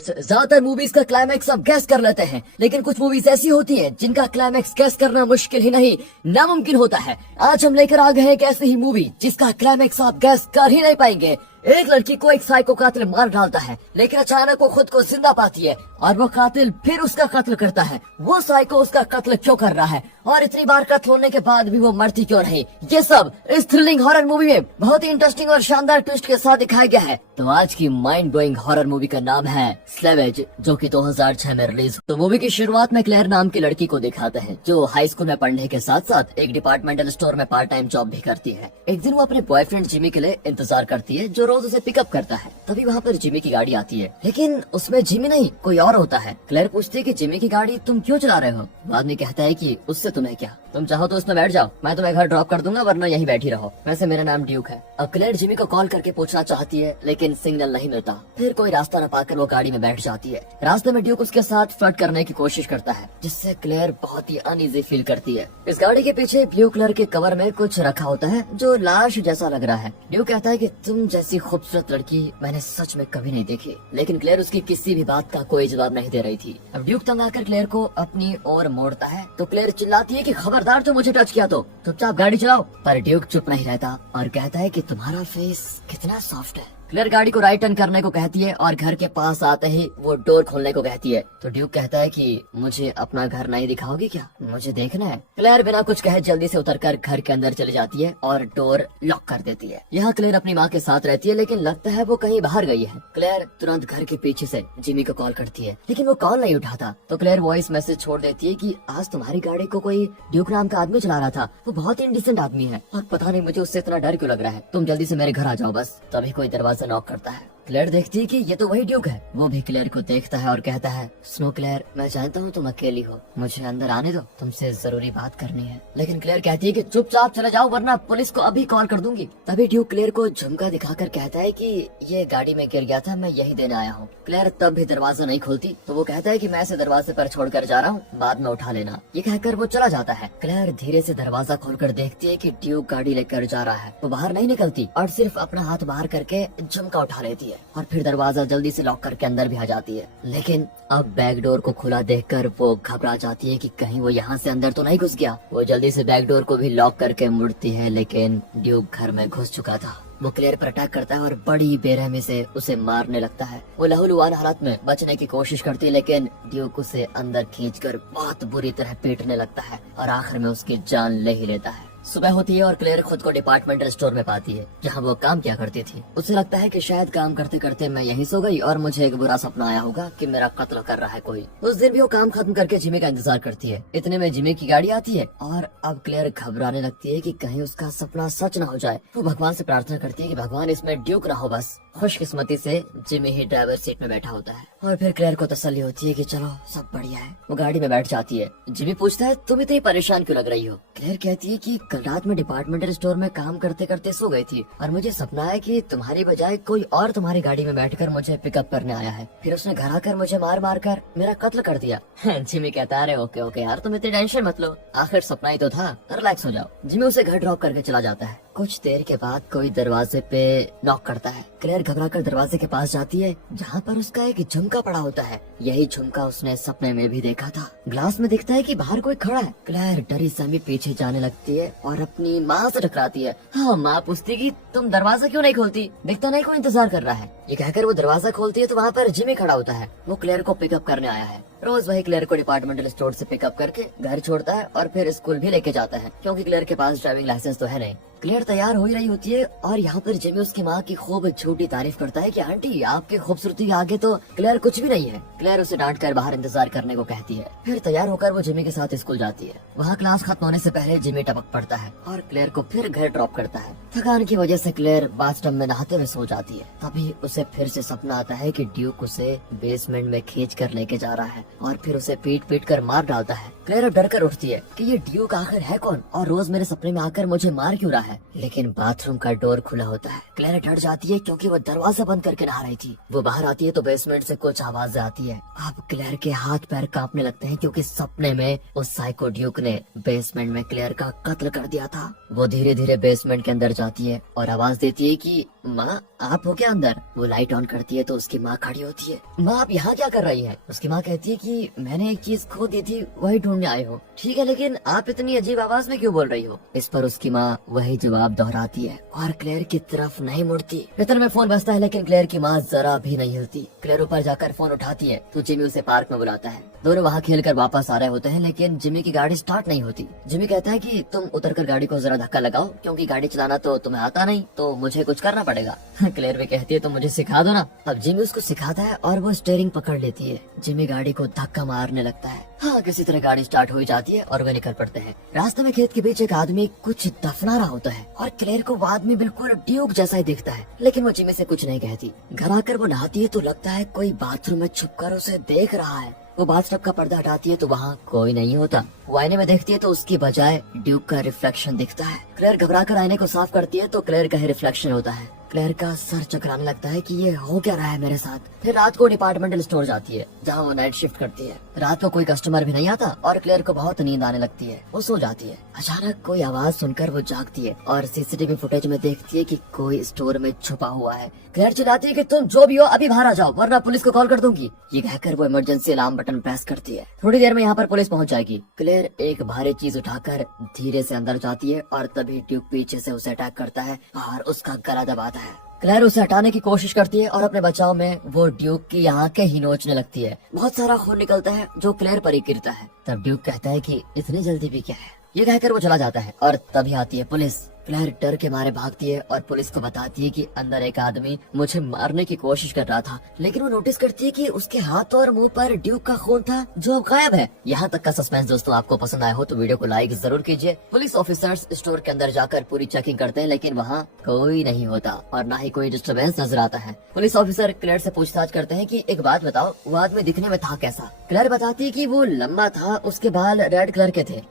ज्यादातर मूवीज का क्लाइमैक्स आप गैस कर लेते हैं, लेकिन कुछ मूवीज ऐसी होती हैं जिनका क्लाइमैक्स गैस करना मुश्किल ही नहीं नामुमकिन होता है। आज हम लेकर आ गए हैं एक ऐसी ही मूवी जिसका क्लाइमैक्स आप गैस कर ही नहीं पाएंगे। एक लड़की को एक साइको कातिल मार डालता है, लेकिन अचानक वो खुद को जिंदा पाती है और वो कातिल फिर उसका कत्ल करता है। वो साइको उसका कत्ल क्यों कर रहा है और इतनी बार कत्ल होने के बाद भी वो मरती क्यों नहीं, ये सब इस थ्रिलिंग हॉरर मूवी में बहुत ही इंटरेस्टिंग और शानदार ट्विस्ट के साथ दिखाया गया है। तो आज की माइंड ब्लोइंग हॉरर मूवी का नाम है स्लेवेज, जो कि 2006 में रिलीज। तो मूवी की शुरुआत में क्लेयर नाम की लड़की को दिखाते हैं, जो हाई स्कूल में पढ़ने के साथ साथ एक डिपार्टमेंटल स्टोर में पार्ट टाइम जॉब भी करती है। एक दिन वो अपने बॉयफ्रेंड जिमी के लिए इंतजार करती है, जो रोज उसे पिकअप करता है। तभी वहाँ पर जिमी की गाड़ी आती है, लेकिन उसमें जिमी नहीं कोई और होता है। क्लेयर पूछती है कि जिमी की गाड़ी तुम क्यों चला रहे हो? आदमी कहता है कि उससे तुम्हें क्या, तुम चाहो तो उसमें बैठ जाओ, मैं तुम्हें घर ड्रॉप कर दूंगा, वरना यहीं बैठी रहो। वैसे मेरा नाम ड्यूक है। अब क्लेयर जिमी को कॉल करके पूछना चाहती है, लेकिन सिग्नल नहीं मिलता। फिर कोई रास्ता न पाकर वो गाड़ी में बैठ जाती है। रास्ते में ड्यूक उसके साथ फ्लर्ट करने की कोशिश करता है, जिससे क्लेयर बहुत ही अनईजी फील करती है। इस गाड़ी के पीछे ब्लू कलर के कवर में कुछ रखा होता है जो लाश जैसा लग रहा है। ड्यूक कहता है कि तुम जैसी खूबसूरत लड़की मैंने सच में कभी नहीं देखी, लेकिन क्लेयर उसकी किसी भी बात का कोई जवाब नहीं दे रही थी। अब ड्यूक तंग आकर क्लेयर को अपनी ओर मोड़ता है, तो क्लेयर चिल्लाती है कि खबरदार जो मुझे टच किया तो चुपचाप गाड़ी चलाओ। पर ड्यूक चुप नहीं रहता और कहता है कि तुम्हारा फेस कितना सॉफ्ट है। क्लेयर गाड़ी को राइट टर्न करने को कहती है और घर के पास आते ही वो डोर खोलने को कहती है। तो ड्यूक कहता है कि मुझे अपना घर नहीं दिखाओगी क्या, मुझे देखना है। क्लेयर बिना कुछ कहे जल्दी से उतरकर घर के अंदर चली जाती है और डोर लॉक कर देती है। यहाँ क्लेयर अपनी माँ के साथ रहती है, लेकिन लगता है वो कहीं बाहर गई है। क्लेयर तुरंत घर के पीछे से जिमी को कॉल करती है, लेकिन वो कॉल नहीं उठाता। तो क्लेयर वॉइस मैसेज छोड़ देती है कि आज तुम्हारी गाड़ी को कोई ड्यूक नाम का आदमी चला रहा था, वो बहुत ही इंडिसेंट आदमी है और पता नहीं मुझे उससे इतना डर क्यों लग रहा है, तुम जल्दी से मेरे घर आ जाओ बस। तभी कोई दरवाजा नॉक करता है। क्लेयर देखती है कि ये तो वही ड्यूक है। वो भी क्लेयर को देखता है और कहता है, स्नो क्लेयर, मैं जानता हूँ तुम अकेली हो, मुझे अंदर आने दो, तुमसे जरूरी बात करनी है। लेकिन क्लेयर कहती है कि चुपचाप चले जाओ, वरना पुलिस को अभी कॉल कर दूंगी। तभी ड्यूक क्लेयर को झुमका दिखाकर कहता है कि ये गाड़ी में गिर गया था, मैं यही देने आया हूँ। क्लेयर तब भी दरवाजा नहीं खोलती, तो वो कहता है कि मैं इसे दरवाजे पर छोड़कर जा रहा हूँ, बाद में उठा लेना। ये कहकर वो चला जाता है। क्लेयर धीरे से दरवाजा खोलकर देखती है कि ड्यूक गाड़ी लेकर जा रहा है। वो बाहर नहीं निकलती और सिर्फ अपना हाथ बाहर करके झुमका उठा लेती है और फिर दरवाजा जल्दी से लॉक करके अंदर भी आ जाती है। लेकिन अब बैक डोर को खुला देखकर वो घबरा जाती है कि कहीं वो यहाँ से अंदर तो नहीं घुस गया। वो जल्दी से बैक डोर को भी लॉक करके मुड़ती है, लेकिन ड्यूक घर में घुस चुका था। वो क्लेयर पर अटैक करता है और बड़ी बेरहमी से उसे मारने लगता है। वो लहूलुहान हालत में बचने की कोशिश करती है, लेकिन ड्यूक उसे अंदर खींचकर बहुत बुरी तरह पीटने लगता है और आखिर में उसकी जान ले ही लेता है। सुबह होती है और क्लेयर खुद को डिपार्टमेंटल स्टोर में पाती है, जहाँ वो काम किया करती थी। उसे लगता है कि शायद काम करते करते मैं यहीं सो गई और मुझे एक बुरा सपना आया होगा कि मेरा कत्ल कर रहा है कोई। उस दिन भी वो काम खत्म करके जिमी का इंतजार करती है। इतने में जिमी की गाड़ी आती है और अब क्लेयर घबराने लगती है कि कहीं उसका सपना सच न हो जाए। वो भगवान से प्रार्थना करती है कि भगवान इसमें ड्यूक ना हो बस। खुशकिस्मती से जिमी ही ड्राइवर सीट में बैठा होता है और फिर क्लेयर को तसल्ली होती है कि चलो सब बढ़िया है। वो गाड़ी में बैठ जाती है। जिमी पूछता है, तुम इतनी परेशान क्यों लग रही हो? क्लेयर कहती है कि कल रात में डिपार्टमेंटल स्टोर में काम करते करते सो गई थी और मुझे सपना है कि तुम्हारी बजाय कोई और तुम्हारी गाड़ी में बैठकर मुझे पिकअप करने आया है, फिर उसने घर आकर मुझे मार मार कर मेरा कत्ल कर दिया। जिमी कहता है, अरे ओके ओके यार, तुम इतनी टेंशन मत लो, आखिर सपना ही तो था, रिलैक्स हो जाओ। जिमी उसे घर ड्रॉप करके चला जाता है। कुछ देर के बाद कोई दरवाजे पे नॉक करता है। क्लेयर घबराकर दरवाजे के पास जाती है, जहाँ पर उसका एक झुमका पड़ा होता है। यही झुमका उसने सपने में भी देखा था। ग्लास में दिखता है कि बाहर कोई खड़ा है। क्लेयर डरी सहमी पीछे जाने लगती है और अपनी माँ से टकराती है। हाँ, माँ पूछती कि तुम दरवाजा क्यों नहीं खोलती, दिखता नहीं कोई इंतजार कर रहा है। ये कहकर वो दरवाजा खोलती है तो वहाँ पर जिमी खड़ा होता है। वो क्लेयर को पिकअप करने आया है। रोज वही क्लेयर को डिपार्टमेंटल स्टोर से पिकअप करके घर छोड़ता है और फिर स्कूल भी लेके जाता है, क्योंकि क्लेयर के पास ड्राइविंग लाइसेंस तो है नहीं। क्लेयर तैयार हो ही रही होती है और यहाँ पर जिमी उसकी माँ की खूब झूठी तारीफ करता है कि आंटी आपकी खूबसूरती के आगे तो क्लेयर कुछ भी नहीं है। क्लेयर उसे डांट कर बाहर इंतजार करने को कहती है। फिर तैयार होकर वो जिमी के साथ स्कूल जाती है। वहाँ क्लास खत्म होने से पहले जिमी टपक पड़ता है और क्लेयर को फिर घर ड्रॉप करता है। थकान की वजह से क्लेयर बाथटब में नहाते हुए सो जाती है। तभी उसे फिर से सपना आता है कि ड्यूक उसे बेसमेंट में खींच कर लेके जा रहा है और फिर उसे पीट पीट कर मार डालता है। क्लेयर डर कर उठती है कि ये ड्यूक आखिर है कौन और रोज मेरे सपने में आकर मुझे मार क्यों रहा है। लेकिन बाथरूम का डोर खुला होता है। क्लेयर डर जाती है क्योंकि वो दरवाजा बंद करके नहा रही थी। वो बाहर आती है तो बेसमेंट से कुछ आवाज आती है। अब क्लेयर के हाथ पैर कांपने लगते हैं क्योंकि सपने में उस साइको ड्यूक ने बेसमेंट में क्लेयर का कत्ल कर दिया था। वो धीरे धीरे बेसमेंट के अंदर जाती है और आवाज देती है कि माँ आप हो क्या अंदर। वो लाइट ऑन करती है तो उसकी माँ खड़ी होती है। माँ आप यहाँ क्या कर रही है। उसकी माँ कहती है कि मैंने एक चीज खो दी थी वही ढूंढने आए हो। ठीक है लेकिन आप इतनी अजीब आवाज में क्यों बोल रही हो। इस पर उसकी माँ वही जवाब दोहराती है और क्लेयर की तरफ नहीं मुड़ती। इतने में फोन बजता है लेकिन क्लेयर की माँ जरा भी नहीं हिलती। क्लेयर ऊपर जाकर फोन उठाती है तो जिमी उसे पार्क में बुलाता है। दोनों वहाँ खेल कर वापस आ रहे होते हैं लेकिन जिमी की गाड़ी स्टार्ट नहीं होती। जिमी कहता है कि तुम उतरकर गाड़ी को जरा धक्का लगाओ क्योंकि गाड़ी चलाना तो तुम्हें आता नहीं तो मुझे कुछ करना पड़ेगा। क्लेयर भी कहती है तो मुझे सिखा दो ना। अब जिमी उसको सिखाता है और वो स्टीयरिंग पकड़ लेती है। जिमी गाड़ी को धक्का मारने लगता है। हाँ किसी तरह गाड़ी स्टार्ट हो जाती है और वे निकल पड़ते हैं। रास्ते में खेत के बीच एक आदमी कुछ दफना रहा होता है और क्लेयर को वो आदमी बिल्कुल ड्यूक जैसा ही दिखता है लेकिन वो जिमी से कुछ नहीं कहती। घर आकर वो नहाती है तो लगता है कोई बाथरूम में छुपकर उसे देख रहा है। वो बाथटब का पर्दा हटाती है तो वहाँ कोई नहीं होता। वो आईने में देखती है तो उसकी बजाय ड्यूक का रिफ्लेक्शन दिखता है। क्लेयर घबराकर आईने को साफ करती है तो क्लेयर का ही रिफ्लेक्शन होता है। क्लेयर का सर चकराने लगता है कि ये हो क्या रहा है मेरे साथ। फिर रात को डिपार्टमेंटल स्टोर जाती है जहाँ वो नाइट शिफ्ट करती है। रात को कोई कस्टमर भी नहीं आता और क्लेयर को बहुत नींद आने लगती है। वो सो जाती है। अचानक कोई आवाज सुनकर वो जागती है और सीसीटीवी फुटेज में देखती है कि कोई स्टोर में छुपा हुआ है। क्लेयर चिल्लाती है कि तुम जो भी हो अभी बाहर आ जाओ वरना पुलिस को कॉल कर दूंगी। ये कहकर वो इमरजेंसी अलार्म बटन प्रेस करती है। थोड़ी देर में यहाँ पर पुलिस पहुँच जाएगी। क्लेयर एक भारी चीज उठाकर धीरे से अंदर जाती है और तभी ड्यूक पीछे से उसे अटैक करता है और उसका गला दबाता है। क्लेयर उसे हटाने की कोशिश करती है और अपने बचाव में वो ड्यूक की आंखें ही नोचने लगती है। बहुत सारा खून निकलता है जो क्लेयर पर ही गिरता है। तब ड्यूक कहता है कि इतनी जल्दी भी क्या है। ये कहकर वो चला जाता है और तभी आती है पुलिस। क्लेयर डर के मारे भागती है और पुलिस को बताती है कि अंदर एक आदमी मुझे मारने की कोशिश कर रहा था लेकिन वो नोटिस करती है कि उसके हाथ और मुंह पर ड्यूक का खून था जो अब गायब है। यहाँ तक का सस्पेंस दोस्तों आपको पसंद आया हो तो वीडियो को लाइक जरूर कीजिए। पुलिस ऑफिसर्स स्टोर के अंदर जाकर पूरी चेकिंग करते हैं लेकिन वहाँ कोई नहीं होता और न ही कोई डिस्टर्बेंस नजर आता है। पुलिस ऑफिसर क्लेयर से पूछताछ करते हैं कि एक बात बताओ वो आदमी दिखने में था कैसा। क्लेयर बताती है कि वो लंबा था, उसके बाल रेड कलर के थे।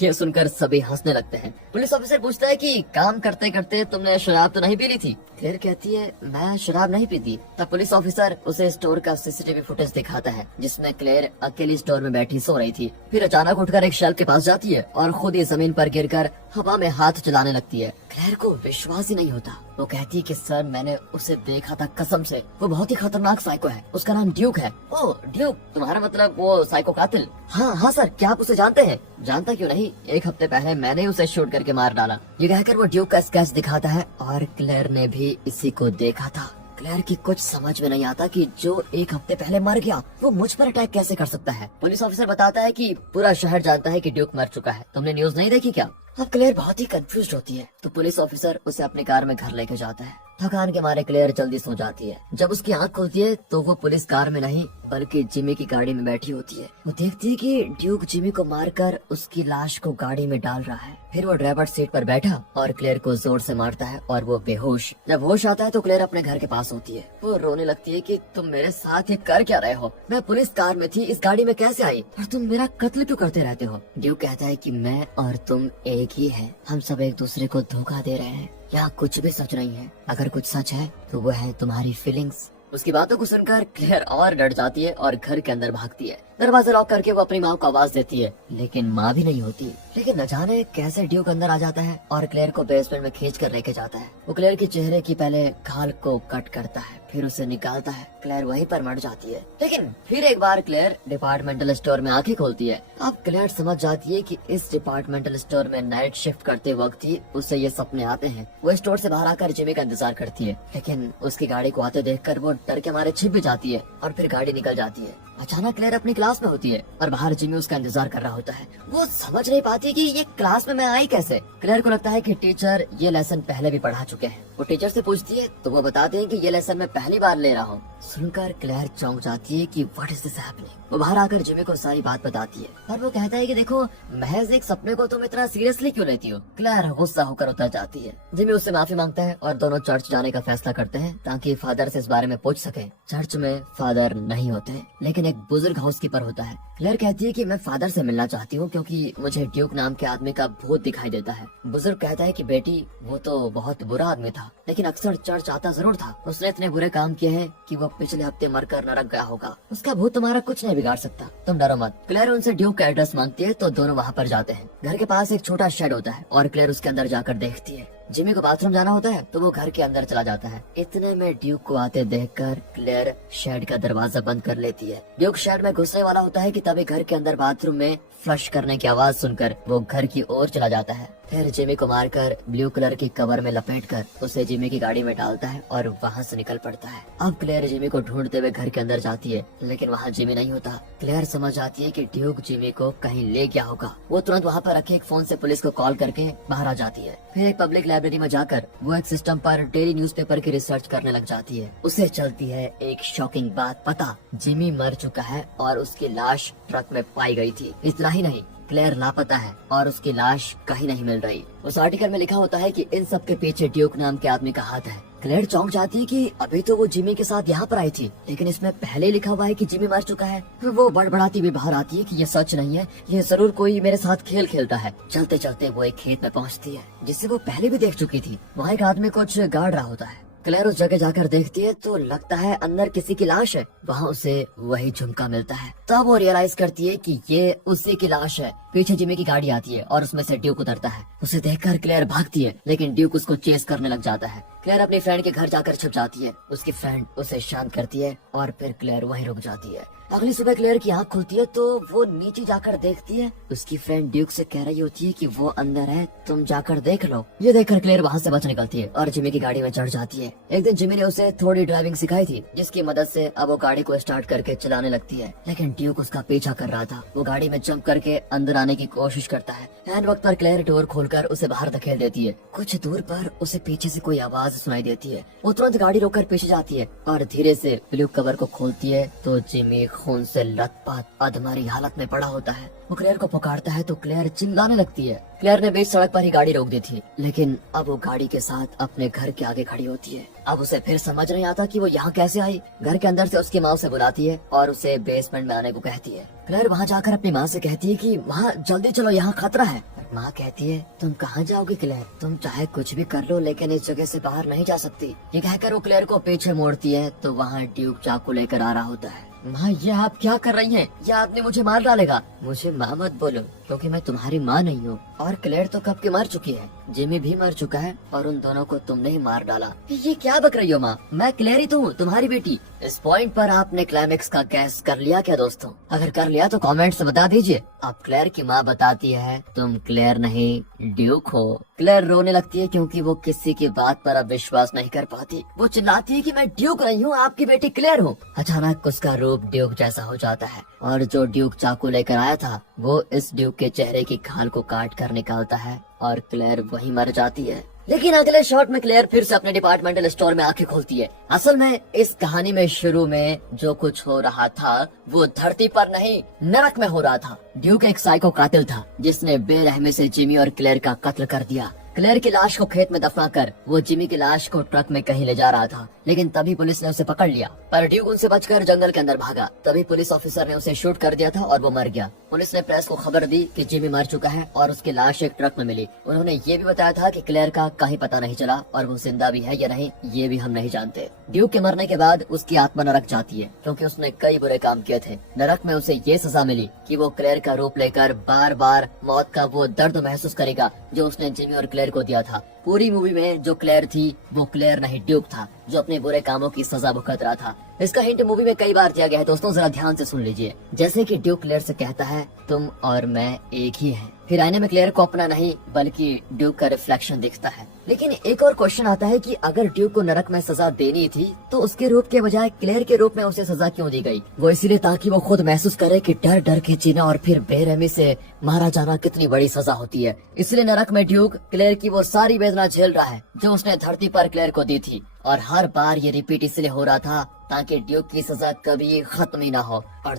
ये सुनकर सभी हंसने लगते हैं। पुलिस ऑफिसर पूछता है कि काम करते करते तुमने शराब तो नहीं पी ली थी। क्लेयर कहती है मैं शराब नहीं पीती। तब पुलिस ऑफिसर उसे स्टोर का सीसीटीवी फुटेज दिखाता है जिसमें क्लेयर अकेली स्टोर में बैठी सो रही थी। फिर अचानक उठकर एक शेल्फ के पास जाती है और खुद ही जमीन पर गिरकर हवा में हाथ चलाने लगती है। क्लेयर को विश्वास ही नहीं होता। वो कहती है कि सर मैंने उसे देखा था कसम से। वो बहुत ही खतरनाक साइको है। उसका नाम ड्यूक है। ओह ड्यूक, तुम्हारा मतलब वो साइको कातिल। हाँ सर, क्या आप उसे जानते हैं? जानता क्यों नहीं, एक हफ्ते पहले मैंने उसे शूट करके मार डाला। ये कहकर वो ड्यूक का स्केच दिखाता है और क्लेयर ने भी इसी को देखा था। क्लेयर की कुछ समझ में नहीं आता कि जो एक हफ्ते पहले मर गया वो मुझ पर अटैक कैसे कर सकता है। पुलिस ऑफिसर बताता है कि पूरा शहर जानता है कि ड्यूक मर चुका है। तुमने न्यूज नहीं देखी क्या? अब क्लेयर बहुत ही कंफ्यूज होती है तो पुलिस ऑफिसर उसे अपनी कार में घर लेके जाता है। थकान के मारे क्लेयर जल्दी सो जाती है। जब उसकी आंख खुलती है तो वो पुलिस कार में नहीं बल्कि जिमी की गाड़ी में बैठी होती है। वो देखती है कि ड्यूक जिमी को मारकर उसकी लाश को गाड़ी में डाल रहा है। फिर वो ड्राइवर सीट पर बैठा और क्लेयर को जोर से मारता है और वो बेहोश। जब होश आता है तो क्लेयर अपने घर के पास होती है। वो रोने लगती है कि तुम मेरे साथ ये कर क्या रहे हो? मैं पुलिस कार में थी, इस गाड़ी में कैसे आई और तुम मेरा कत्ल क्यों करते रहते हो? ड्यूक कहता है कि मैं और तुम एक ही है, हम सब एक दूसरे को धोखा दे रहे हैं। यहाँ कुछ भी सच नहीं है, अगर कुछ सच है तो वो है तुम्हारी फीलिंग्स। उसकी बातों को सुनकर क्लेयर और डर जाती है और घर के अंदर भागती है। दरवाजा लॉक करके वो अपनी माँ को आवाज देती है लेकिन माँ भी नहीं होती। लेकिन न जाने कैसे ड्यूक अंदर आ जाता है और क्लेयर को बेसमेंट में खींच कर लेके जाता है। वो क्लेयर के चेहरे की पहले खाल को कट करता है फिर उसे निकालता है। क्लेयर वहीं पर मर जाती है। लेकिन फिर एक बार क्लेयर डिपार्टमेंटल स्टोर में आंखें खोलती है। अब क्लेयर समझ जाती है कि इस डिपार्टमेंटल स्टोर में नाइट शिफ्ट करते वक्त ही उसे ये सपने आते हैं। वो स्टोर से बाहर आकर जिमी का इंतजार करती है लेकिन उसकी गाड़ी को आते देखकर वो डर के मारे छिप भी जाती है और फिर गाड़ी निकल जाती है। अचानक क्लेयर अपनी क्लास में होती है और बाहर जिमी उसका इंतजार कर रहा होता है। वो समझ नहीं पाती कि ये क्लास में मैं आई कैसे। क्लेयर को लगता है कि टीचर ये लेसन पहले भी पढ़ा चुके हैं। वो टीचर से पूछती है तो वो बताते हैं कि ये लेसन मैं पहली बार ले रहा हूँ। सुनकर क्लेयर चौंक जाती है कि व्हाट इज दिस हैपनिंग। वो बाहर आकर जिमी को सारी बात बताती है और वो कहता है कि देखो महज एक सपने को तुम इतना सीरियसली क्यों लेती हो। क्लेयर गुस्सा होकर उतर जाती है। जिमी उससे माफी मांगता है और दोनों चर्च जाने का फैसला करते हैं ताकि फादर से इस बारे में पूछ सके। चर्च में फादर नहीं होते लेकिन एक बुजुर्ग हाउसकीपर पर होता है। क्लेयर कहती है कि मैं फादर से मिलना चाहती हूँ क्योंकि मुझे ड्यूक नाम के आदमी का भूत दिखाई देता है। बुजुर्ग कहता है कि बेटी वो तो बहुत बुरा आदमी था, लेकिन अक्सर चर्च आता जरूर था। उसने इतने बुरे काम किए हैं कि वो पिछले हफ्ते मरकर नरक गया होगा। उसका भूत तुम्हारा कुछ नहीं बिगाड़ सकता, तुम डरो मत। क्लेयर उनसे ड्यूक का एड्रेस मांगती है तो दोनों वहाँ पर जाते हैं। घर के पास एक छोटा शेड होता है और क्लेयर उसके अंदर जाकर देखती है। जिमी को बाथरूम जाना होता है तो वो घर के अंदर चला जाता है। इतने में ड्यूक को आते देखकर क्लेयर शेड का दरवाजा बंद कर लेती है। ड्यूक शेड में घुसने वाला होता है कि तभी घर के अंदर बाथरूम में फ्लश करने की आवाज सुनकर वो घर की ओर चला जाता है। फिर जिमी को मारकर ब्लू कलर की कवर में लपेटकर उसे जिमी की गाड़ी में डालता है और वहाँ से निकल पड़ता है। अब क्लेयर जिमी को ढूंढते हुए घर के अंदर जाती है, लेकिन वहाँ जिमी नहीं होता। क्लेयर समझ आती है कि ड्यूक जिमी को कहीं ले गया होगा। वो तुरंत वहाँ पर रखे एक फोन से पुलिस को कॉल करके बाहर आ जाती है। फिर एक पब्लिक लाइब्रेरी में जाकर वो एक सिस्टम पर डेली न्यूज़पेपर की रिसर्च करने लग जाती है। उसे चलती है एक शॉकिंग बात पता, जिमी मर चुका है और उसकी लाश ट्रक में पाई गई थी। इतना ही नहीं, क्लेयर लापता है और उसकी लाश कहीं नहीं मिल रही। उस आर्टिकल में लिखा होता है कि इन सब के पीछे ड्यूक नाम के आदमी का हाथ है। क्लेयर चौंक जाती है कि अभी तो वो जिमी के साथ यहाँ पर आई थी, लेकिन इसमें पहले लिखा हुआ है कि जिमी मर चुका है। वो बड़बड़ाती हुई बाहर आती है कि ये सच नहीं है, ये जरूर कोई मेरे साथ खेल खेलता है। चलते चलते वो एक खेत में पहुँचती है जिसे वो पहले भी देख चुकी थी। वहाँ एक आदमी कुछ गाड़ रहा होता है। क्लेयर उस जगह जाकर देखती है तो लगता है अंदर किसी की लाश है। वहाँ उसे वही झुमका मिलता है। तब वो रियलाइज करती है कि ये उसी की लाश है। पीछे जिमी की गाड़ी आती है और उसमें से ड्यूक उतरता है। उसे देखकर क्लेयर भागती है, लेकिन ड्यूक उसको चेस करने लग जाता है। क्लेयर अपनी फ्रेंड के घर जाकर छुप जाती है। उसकी फ्रेंड उसे शांत करती है और फिर क्लेयर वहीं रुक जाती है। अगली सुबह क्लेयर की आंख खुलती है तो वो नीचे जाकर देखती है। उसकी फ्रेंड ड्यूक से कह रही होती है कि वो अंदर है, तुम जाकर देख लो। ये देखकर क्लेयर वहाँ से बच निकलती है और जिमी की गाड़ी में चढ़ जाती है। एक दिन जिमी ने उसे थोड़ी ड्राइविंग सिखाई थी, जिसकी मदद से अब वो गाड़ी को स्टार्ट करके चलाने लगती है, लेकिन ड्यूक उसका पीछा कर रहा था। वो गाड़ी में जंप करके अंदर आने की कोशिश करता है। एन वक्त पर क्लेयर डोर खोलकर उसे बाहर धकेल देती है। कुछ दूर पर उसे पीछे से कोई आवाज सुनाई देती है। वो तुरंत गाड़ी रोककर पीछे जाती है और धीरे से ब्लू कवर को खोलती है तो जिमी खून से लथपथ अधमरी हालत में पड़ा होता है। वो क्लेयर को पुकारता है तो क्लेयर चिल्लाने लगती है। क्लेयर ने बीच सड़क पर ही गाड़ी रोक दी थी, लेकिन अब वो गाड़ी के साथ अपने घर के आगे खड़ी होती है। अब उसे फिर समझ नहीं आता कि वो यहाँ कैसे आई। घर के अंदर से उसकी माँ उसे बुलाती है और उसे बेसमेंट में आने को कहती है। क्लेयर वहाँ जाकर अपनी माँ से कहती है कि माँ जल्दी चलो, यहाँ खतरा है। माँ कहती है तुम कहाँ जाओगी क्लेयर, तुम चाहे कुछ भी कर लो लेकिन इस जगह से बाहर नहीं जा सकती। ये कहकर वो क्लेयर को पीछे मोड़ती है तो वहाँ ड्यूक चाकू लेकर आ रहा होता है। माँ ये आप क्या कर रही हैं? ये आदमी मुझे मार डालेगा। मुझे माँ मत बोलो क्योंकि मैं तुम्हारी माँ नहीं हूँ और क्लेयर तो कब की मर चुकी है। जिमी भी मर चुका है और उन दोनों को तुमने ही मार डाला। ये क्या बक रही हो माँ? मैं क्लेयर ही तो हूँ, तुम्हारी बेटी। इस पॉइंट पर आपने क्लाइमेक्स का गैस कर लिया क्या दोस्तों? अगर कर लिया तो कमेंट्स में बता दीजिए। अब क्लेयर की माँ बताती है तुम क्लेयर नहीं ड्यूक हो। क्लेयर रोने लगती है क्योंकि वो किसी की बात पर अब विश्वास नहीं कर पाती। वो चिल्लाती है कि मैं ड्यूक नहीं हूँ, आपकी बेटी क्लेयर हूँ। अचानक उसका रूप ड्यूक जैसा हो जाता है और जो ड्यूक चाकू लेकर आया था वो इस ड्यूक के चेहरे की खाल को काट कर निकालता है और क्लेयर वहीं मर जाती है। लेकिन अगले शॉट में क्लेयर फिर से अपने डिपार्टमेंटल स्टोर में आंखें खोलती है। असल में इस कहानी में शुरू में जो कुछ हो रहा था वो धरती पर नहीं नरक में हो रहा था। ड्यूक एक साइको कातिल था जिसने बेरहमी से जिमी और क्लेयर का कत्ल कर दिया। क्लेयर की लाश को खेत में दफनाकर वो जिमी की लाश को ट्रक में कहीं ले जा रहा था, लेकिन तभी पुलिस ने उसे पकड़ लिया। पर ड्यूक उनसे बचकर जंगल के अंदर भागा। तभी पुलिस ऑफिसर ने उसे शूट कर दिया था और वो मर गया। पुलिस ने प्रेस को खबर दी कि जिमी मर चुका है और उसकी लाश एक ट्रक में मिली। उन्होंने ये भी बताया था कि क्लेयर का कहीं पता नहीं चला और वो जिंदा भी है या नहीं ये भी हम नहीं जानते। ड्यूक के मरने के बाद उसकी आत्मा नरक जाती है क्योंकि उसने कई बुरे काम किए थे। नरक में उसे ये सजा मिली कि वो क्लेयर का रूप लेकर बार बार मौत का वो दर्द महसूस करेगा जो उसने जिमी और क्लेयर को दिया था। पूरी मूवी में जो क्लेयर थी वो क्लेयर नहीं ड्यूक था जो अपने बुरे कामों की सजा भुगत रहा था। इसका हिंट मूवी में कई बार दिया गया है दोस्तों, जरा ध्यान से सुन लीजिए। जैसे कि ड्यूक क्लेयर से कहता है तुम और मैं एक ही हैं। फिर आईने में क्लेयर को अपना नहीं बल्कि ड्यूक का रिफ्लेक्शन दिखता है। लेकिन एक और क्वेश्चन आता है कि अगर ड्यूक को नरक में सजा देनी थी तो उसके रूप के बजाय क्लेयर के रूप में उसे सजा क्यों दी गई? वो इसीलिए ताकि वो खुद महसूस करे कि डर डर के जीना और फिर बेरहमी से मारा जाना कितनी बड़ी सजा होती है। इसलिए नरक में ड्यूक क्लेयर की वो सारी वेदना झेल रहा है जो उसने धरती पर क्लेयर को दी थी, और हर बार ये रिपीट इसलिए हो रहा था ताकि ड्यूक की सजा कभी खत्म ही ना हो। और